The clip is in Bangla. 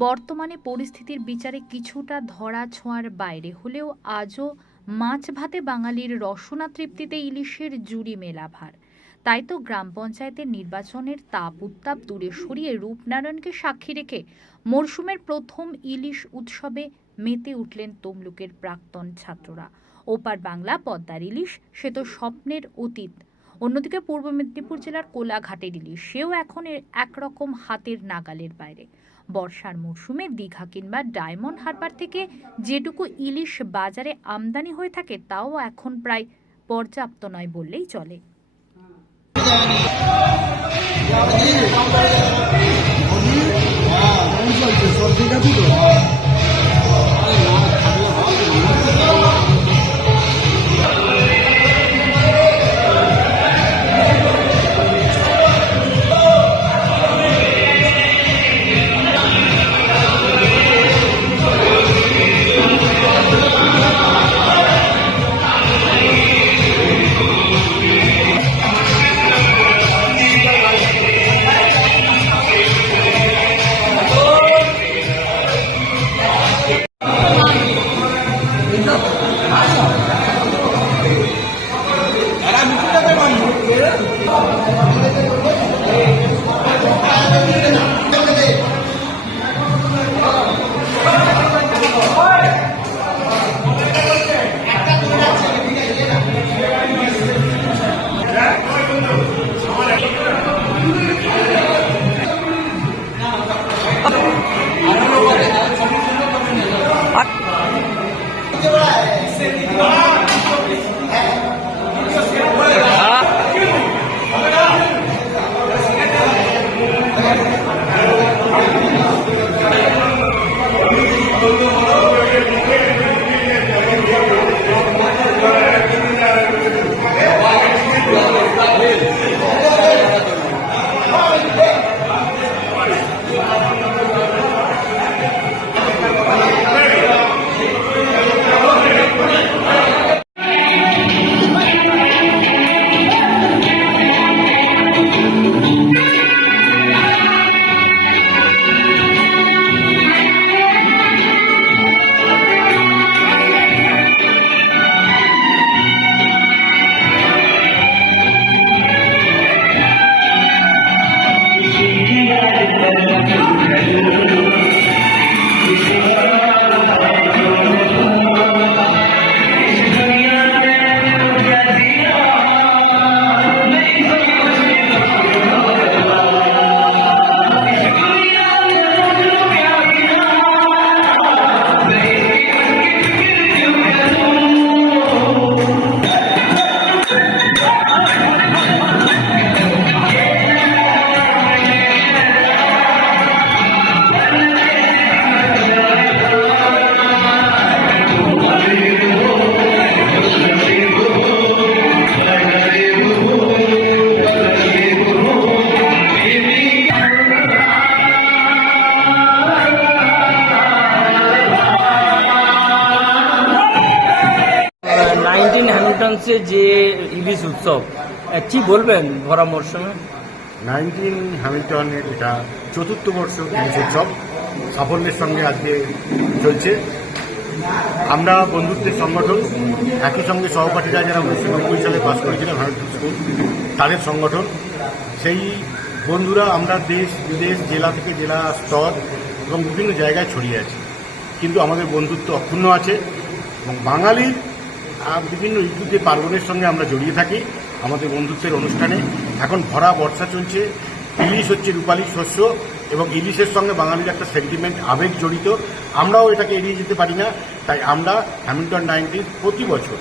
বর্তমানে পরিস্থিতির বিচারে কিছুটা ধরা ছোঁয়ার বাইরে হলেও আজও মাছ ভাতে বাঙালির রসনা তৃপ্তিতে ইলিশের জুড়ি মেলা ভার তাই তো গ্রাম পঞ্চায়েতের নির্বাচনের তাপ উত্তাপ দূরে সরিয়ে রূপনারায়ণকে সাক্ষী রেখে মরশুমের প্রথম ইলিশ উৎসবে মেতে উঠলেন তমলুকের প্রাক্তন ছাত্ররা। ওপার বাংলা, পদ্মার ইলিশ, সে তো স্বপ্নের অতীত। অন্যদিকে পূর্ব মেদিনীপুর জেলার কোলাঘাটের ইলিশ সেও এখন একরকম হাতের নাগালের বাইরে। বর্ষার মরশুমে দীঘা কিংবা ডায়মন্ড হারবার থেকে যেটুকু ইলিশ বাজারে আমদানি হয়ে থাকে, তাও এখন প্রায় পর্যাপ্ত নয় বললেই চলে। সব ঠিক আছে তো? নাইনটিন হ্যামিল্টনসে যে ইলিশ উৎসব। কি বলবেন ভরা মরশুমে নাইনটিন হ্যামিল্টনের এটা চতুর্থ বর্ষ ইলিশ উৎসব সাফল্যের সঙ্গে আজকে চলছে। আমরা বন্ধুত্বের সংগঠন, একই সঙ্গে সহপাঠীরা যারা উনিশশো নব্বই সালে পাস করেছিলেন হ্যামিল্টন স্কুল তাদের সংগঠন। সেই বন্ধুরা আমরা দেশ, বিদেশ, জেলা থেকে জেলা স্তর এবং বিভিন্ন জায়গায় ছড়িয়ে আছি। কিন্তু আমাদের বন্ধুত্ব অক্ষুণ্ণ আছে এবং বাঙালির বিভিন্ন ঋতুতে পার্বণের সঙ্গে আমরা জড়িয়ে থাকি আমাদের বন্ধুত্বের অনুষ্ঠানে। এখন ভরা বর্ষা চলছে, ইলিশ হচ্ছে রূপালী শস্য এবং ইলিশের সঙ্গে বাঙালির একটা সেন্টিমেন্ট আবেগ জড়িত। আমরাও এটাকে এড়িয়ে যেতে পারি না, তাই আমরা হ্যামিল্টন নাইনটিন প্রতি বছর